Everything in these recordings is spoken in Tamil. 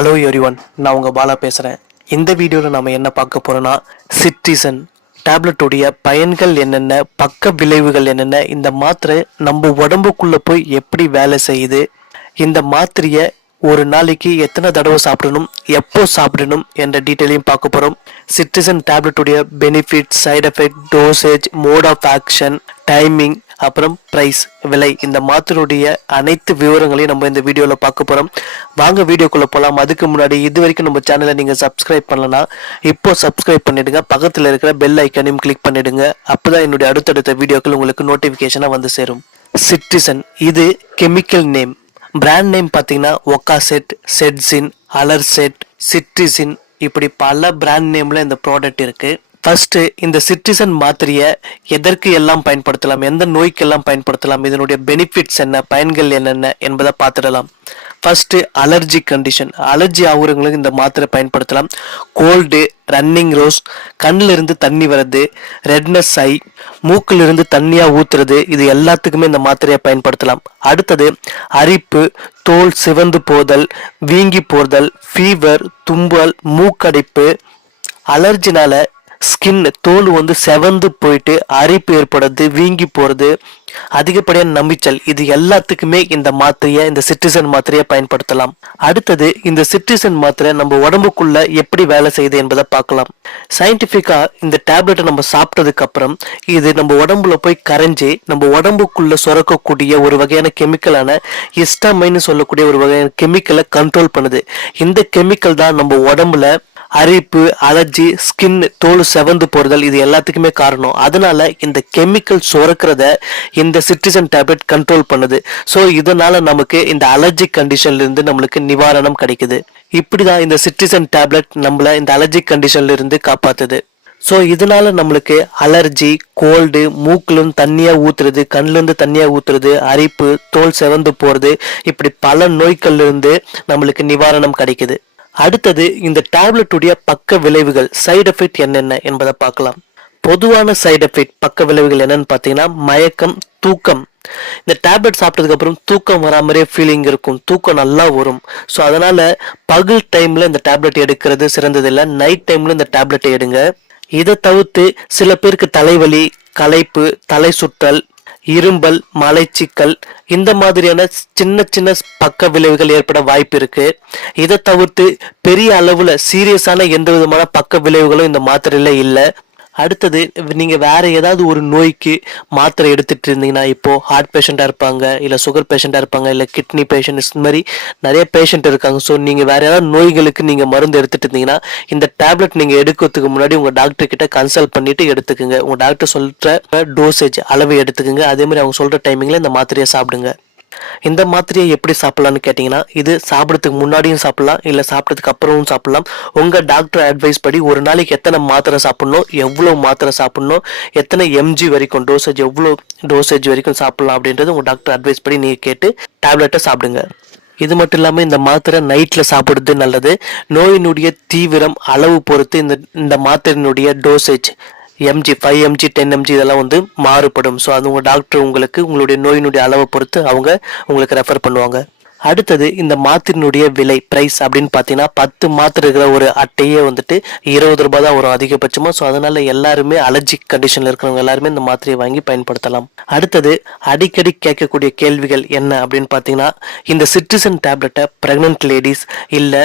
ஹலோ எவ்ரிவன், நான் உங்கள் பாலா பேசுகிறேன். இந்த வீடியோவில் நம்ம என்ன பார்க்க போகிறோன்னா, சிட்ரிசன் டேப்லெட்டுடைய பயன்கள் என்னென்ன, பக்க விளைவுகள் என்னென்ன, இந்த மாத்திரை நம்ம உடம்புக்குள்ளே போய் எப்படி வேலை செய்யுது, இந்த மாத்திரையை ஒரு நாளைக்கு எத்தனை தடவை சாப்பிடணும், எப்போ சாப்பிடணும் என்ற டீட்டெயிலையும் பார்க்க போகிறோம். சிட்ரிசன் டேப்லெட்டுடைய benefit, side effect, dosage, mode of action, timing, அப்புறம் ப்ரைஸ், விலை, இந்த மாத்திரையுடைய அனைத்து விவரங்களையும் நம்ம இந்த வீடியோவில் பார்க்க போகிறோம். வாங்க வீடியோக்குள்ளே போகலாம். அதுக்கு முன்னாடி இது வரைக்கும் நம்ம சேனலை நீங்கள் சப்ஸ்கிரைப் பண்ணலன்னா இப்போ சப்ஸ்கிரைப் பண்ணிவிடுங்க. பக்கத்தில் இருக்கிற பெல் ஐக்கனையும் கிளிக் பண்ணிவிடுங்க. அப்போ தான் என்னுடைய அடுத்தடுத்த வீடியோக்கள் உங்களுக்கு நோட்டிஃபிகேஷனாக வந்து சேரும். சிட்ரிசன் இது கெமிக்கல் நேம். பிராண்ட் நேம் பார்த்தீங்கன்னா ஒக்காசெட், செட்சின், அலர்செட், சிட்ரிசின், இப்படி பல பிராண்ட் நேமில் இந்த ப்ராடக்ட் இருக்குது. ஃபர்ஸ்ட்டு இந்த சிட்ரிசன் மாத்திரையை எதற்கு எல்லாம் பயன்படுத்தலாம், எந்த நோய்க்கெல்லாம் பயன்படுத்தலாம், இதனுடைய பெனிஃபிட்ஸ் என்ன, பயன்கள் என்னென்ன என்பதை பார்த்துடலாம். ஃபர்ஸ்ட்டு அலர்ஜி கண்டிஷன், அலர்ஜி ஆகுறவங்களுக்கு இந்த மாத்திரை பயன்படுத்தலாம். கோல்டு, ரன்னிங் ரோஸ், கண்ணில் இருந்து தண்ணி வர்றது, ரெட்னஸ் ஐ, மூக்கில் இருந்து தண்ணியாக ஊற்றுறது, இது எல்லாத்துக்குமே இந்த மாத்திரையை பயன்படுத்தலாம். அடுத்தது அரிப்பு, தோல் சிவந்து போதல், வீங்கி போதல், ஃபீவர், தும்பல், மூக்கடைப்பு, அலர்ஜினால ஸ்கின் தோல் வந்து செவந்து போயிட்டு அரிப்பு ஏற்படுறது, வீங்கி போகிறது, அதிகப்படியான நம்பிச்சல், இது எல்லாத்துக்குமே இந்த மாத்திரையை, இந்த சிட்ரிசன் மாத்திரையை பயன்படுத்தலாம். அடுத்தது இந்த சிட்ரிசன் மாத்திரை நம்ம உடம்புக்குள்ள எப்படி வேலை செய்யுது என்பதை பார்க்கலாம். சயின்டிஃபிக்கா இந்த டேப்லெட்டை நம்ம சாப்பிட்டதுக்கு அப்புறம் இது நம்ம உடம்புல போய் கரைஞ்சி நம்ம உடம்புக்குள்ள சுரக்கக்கூடிய ஒரு வகையான கெமிக்கலான ஹிஸ்டாமைன்னு சொல்லக்கூடிய ஒரு வகையான கெமிக்கலை கண்ட்ரோல் பண்ணுது. இந்த கெமிக்கல் தான் நம்ம உடம்புல அரிப்பு, அலர்ஜி, ஸ்கின், தோல் செவந்து போறதல், இது எல்லாத்துக்குமே காரணம். அதனால இந்த கெமிக்கல் சுரக்கிறத இந்த சிட்ரிசன் டேப்லெட் கண்ட்ரோல் பண்ணுது. ஸோ இதனால நமக்கு இந்த அலர்ஜி கண்டிஷன்ல இருந்து நம்மளுக்கு நிவாரணம் கிடைக்குது. இப்படிதான் இந்த சிட்ரிசன் டேப்லெட் நம்மள இந்த அலர்ஜி கண்டிஷன்ல இருந்து காப்பாத்துது. ஸோ இதனால நம்மளுக்கு அலர்ஜி, கோல்டு, மூக்கிலும் தண்ணியா ஊத்துறது, கண்ணிலிருந்து தண்ணியா ஊத்துறது, அரிப்பு, தோல் செவந்து போறது, இப்படி பல நோய்கள்ல இருந்து நம்மளுக்கு நிவாரணம் கிடைக்குது. அடுத்தது இந்த டேப்லெட்டுடைய பக்க விளைவுகள், சைடு எஃபெக்ட் என்னென்ன என்பதை பார்க்கலாம். பொதுவான சைடு எஃபெக்ட், பக்க விளைவுகள் என்னன்னு பார்த்தீங்கன்னா மயக்கம், தூக்கம். இந்த டேப்லெட் சாப்பிட்டதுக்கு அப்புறம் தூக்கம் வரா மாதிரியே ஃபீலிங் இருக்கும், தூக்கம் நல்லா வரும். ஸோ அதனால பகல் டைம்ல இந்த டேப்லெட் எடுக்கிறது சிறந்தது இல்லை, நைட் டைம்ல இந்த டேப்லெட் எடுங்க. இதை தவிர்த்து சில பேருக்கு தலைவலி, களைப்பு, தலை சுற்றல், இரும்பல், மலைச்சிக்கல், இந்த மாதிரியான சின்ன சின்ன பக்க விளைவுகள் ஏற்பட வாய்ப்பு இருக்கு. இதை தவிர்த்து பெரிய அளவுல சீரியஸான எந்த விதமான பக்க விளைவுகளும் இந்த மாத்திரையில இல்லை. அடுத்தது நீங்க வேற ஏதாவது ஒரு நோய்க்கு மாத்திரை எடுத்துட்டு இருந்தீங்கன்னா, இப்போ ஹார்ட் பேஷண்டா இருப்பாங்க, இல்ல சுகர் பேஷண்டா இருப்பாங்க, இல்ல கிட்னி பேஷண்ட், இந்த மாதிரி நிறைய பேஷண்ட் இருக்காங்க. ஸோ நீங்க வேற ஏதாவது நோய்களுக்கு நீங்க மருந்து எடுத்துட்டு இருந்தீங்கன்னா இந்த டேப்லெட் நீங்க எடுக்கிறதுக்கு முன்னாடி உங்க டாக்டர் கிட்ட கன்சல்ட் பண்ணிட்டு எடுத்துக்கோங்க. உங்க டாக்டர் சொல்ற டோசேஜ் அளவை எடுத்துக்கோங்க. அதே மாதிரி அவங்க சொல்ற டைமிங்ல இந்த மாத்திரையை சாப்பிடுங்க. இந்த மாத்திரையை எப்படி சாப்பிடலாம்னு கேட்டிங்கன்னா, இது சாப்பிட்றதுக்கு முன்னாடியும் சாப்பிடலாம், இல்லை சாப்பிட்டதுக்கு அப்புறமும் சாப்பிடலாம். உங்கள் டாக்டர் அட்வைஸ் படி ஒரு நாளைக்கு எத்தனை மாத்திரை சாப்பிடணும், எவ்வளோ மாத்திரை சாப்பிடணும், எத்தனை எம்ஜி வரைக்கும் டோசேஜ், எவ்வளோ டோசேஜ் வரைக்கும் சாப்பிடலாம் அப்படின்றது உங்கள் டாக்டர் அட்வைஸ் படி நீங்கள் கேட்டு டேப்லெட்டை சாப்பிடுங்க. இது மட்டும் இல்லாமல் இந்த மாத்திரை நைட்டில் சாப்பிடுறது நல்லது. நோயினுடைய தீவிரம், அளவு பொறுத்து இந்த மாத்திரையினுடைய டோசேஜ் எம்ஜி, 5 mg 10 mg இதெல்லாம் வந்து மாறுபடும். ஸோ அது உங்கள் டாக்டர் உங்களுக்கு உங்களுடைய நோயினுடைய அளவை பொறுத்து அவங்க உங்களுக்கு ரெஃபர் பண்ணுவாங்க. அடுத்தது இந்த மாத்திரையினுடைய விலை, பிரைஸ் அப்படின்னு பார்த்தீங்கன்னா 10 மாத்திரை இருக்கிற ஒரு அட்டையே வந்துட்டு 20 ரூபாய் தான் வரும் அதிகபட்சமாக. ஸோ அதனால எல்லாருமே அலர்ஜிக் கண்டிஷனில் இருக்கிறவங்க எல்லாருமே இந்த மாத்திரையை வாங்கி பயன்படுத்தலாம். அடுத்தது அடிக்கடி கேட்கக்கூடிய கேள்விகள் என்ன அப்படின்னு பார்த்தீங்கன்னா, இந்த சிட்ரிசன் டேப்லெட்டை பிரெக்னன்ட் லேடிஸ் இல்லை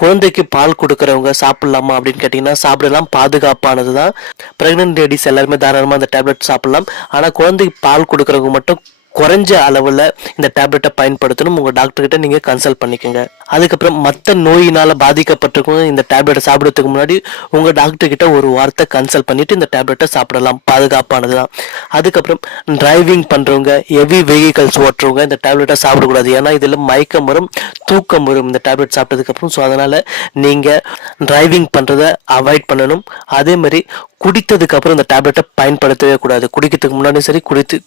குழந்தைக்கு பால் கொடுக்கறவங்க சாப்பிடலாமா அப்படின்னு கேட்டீங்கன்னா சாப்பிடலாம், பாதுகாப்பானது தான். பிரெக்னன்ட் லேடிஸ் எல்லாருமே தாராளமாக அந்த டேப்லெட் சாப்பிடலாம். ஆனால் குழந்தைக்கு பால் கொடுக்கறவங்க மட்டும் குறைஞ்ச அளவில் இந்த டேப்லெட்டை பயன்படுத்தணும். உங்கள் டாக்டர்கிட்ட நீங்கள் கன்சல்ட் பண்ணிக்கோங்க. அதுக்கப்புறம் மற்ற நோயினால் பாதிக்கப்பட்டிருக்கவங்க இந்த டேப்லெட்டை சாப்பிட்றதுக்கு முன்னாடி உங்கள் டாக்டர்கிட்ட ஒரு வார்த்தை கன்சல்ட் பண்ணிவிட்டு இந்த டேப்லெட்டை சாப்பிடலாம், பாதுகாப்பானது தான். அதுக்கப்புறம் டிரைவிங் பண்ணுறவங்க, ஹெவி வெஹிக்கல்ஸ் ஓட்டுறவங்க இந்த டேப்லெட்டை சாப்பிடக்கூடாது. ஏன்னா இதில் மயக்கம் வரும், தூக்கம் வரும் இந்த டேப்லெட் சாப்பிட்டதுக்கப்புறம். ஸோ அதனால் நீங்கள் டிரைவிங் பண்ணுறதை அவாய்ட் பண்ணணும். அதே மாதிரி குடித்ததுக்கு அப்புறம் இந்த டேப்லெட்டை பயன்படுத்தவே கூடாது. குடிக்கிறதுக்கு முன்னாடியும் சரி,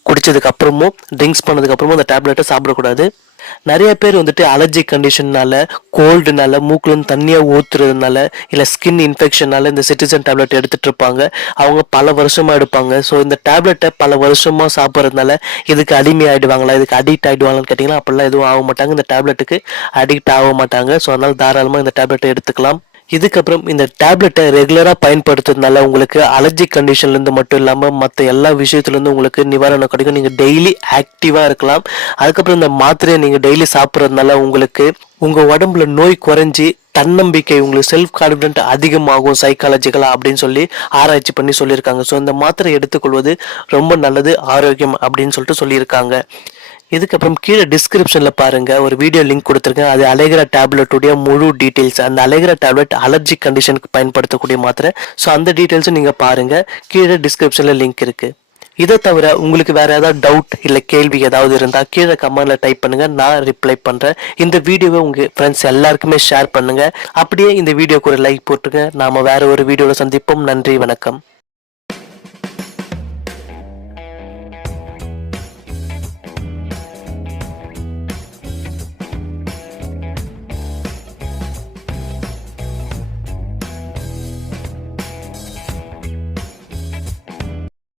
குடிச்சதுக்கு அப்புறமும், ட்ரிங்க்ஸ் பண்ணதுக்கு அப்புறமும் இந்த டேப்லெட்டை சாப்பிடக்கூடாது. நிறைய பேர் வந்துட்டு அலர்ஜி கண்டிஷன்னால, கோல்டுனால, மூக்குல இருந்து தண்ணியா ஊத்துறதுனால, இல்ல ஸ்கின் இன்ஃபெக்ஷனால இந்த சிட்டிசன் டேப்லெட் எடுத்துட்டு இருப்பாங்க. அவங்க பல வருஷமா எடுப்பாங்க. ஸோ இந்த டேப்லெட்டை பல வருஷமா சாப்பிட்றதுனால இதுக்கு அடிமையாயிடுவாங்களா, இதுக்கு அடிக்ட் ஆயிடுவாங்களான்னு கேட்டிங்கன்னா அப்படிலாம் எதுவும் ஆக மாட்டாங்க. இந்த டேப்லெட்டுக்கு அடிக்ட் ஆக மாட்டாங்க. ஸோ அதனால தாராளமாக இந்த டேப்லெட்டை எடுத்துக்கலாம். இதுக்கப்புறம் இந்த டேப்லெட்டை ரெகுலராக பயன்படுத்துறதுனால உங்களுக்கு அலர்ஜி கண்டிஷன்லேருந்து மட்டும் இல்லாமல் மற்ற எல்லா விஷயத்துலேருந்து உங்களுக்கு நிவாரணம் கிடைக்கும். நீங்கள் டெய்லி ஆக்டிவாக இருக்கலாம். அதுக்கப்புறம் இந்த மாத்திரையை நீங்கள் டெய்லி சாப்பிட்றதுனால உங்களுக்கு உங்கள் உடம்புல நோய் குறைஞ்சி தன்னம்பிக்கை, உங்களுக்கு செல்ஃப் கான்ஃபிடென்ட் அதிகமாகும் சைக்காலஜிக்கலாக அப்படின்னு சொல்லி ஆராய்ச்சி பண்ணி சொல்லியிருக்காங்க. ஸோ இந்த மாத்திரை எடுத்துக்கொள்வது ரொம்ப நல்லது, ஆரோக்கியம் அப்படின்னு சொல்லிட்டு சொல்லியிருக்காங்க. இதுக்கப்புறம் கீழே டிஸ்கிரிப்ஷனில் பாருங்கள், ஒரு வீடியோ லிங்க் கொடுத்துருக்கேன். அது அலேகிரா டேப்லெட்டுடைய முழு டீட்டெயில்ஸ். அந்த அலேகிரா டேப்லெட் அலர்ஜி கண்டிஷனுக்கு பயன்படுத்தக்கூடிய மாத்திரை. ஸோ அந்த டீட்டெயில்ஸும் நீங்கள் பாருங்கள். கீழே டிஸ்கிரிப்ஷனில் லிங்க் இருக்குது. இதை தவிர உங்களுக்கு வேறு ஏதாவது டவுட் இல்லை கேள்வி ஏதாவது இருந்தால் கீழே கமெண்டில் டைப் பண்ணுங்கள், நான் ரிப்ளை பண்ணுறேன். இந்த வீடியோவை உங்கள் ஃப்ரெண்ட்ஸ் எல்லாருக்குமே ஷேர் பண்ணுங்கள். அப்படியே இந்த வீடியோக்கு ஒரு லைக் போட்டுருங்க. நாம் வேறு ஒரு வீடியோவில் சந்திப்போம். நன்றி, வணக்கம்.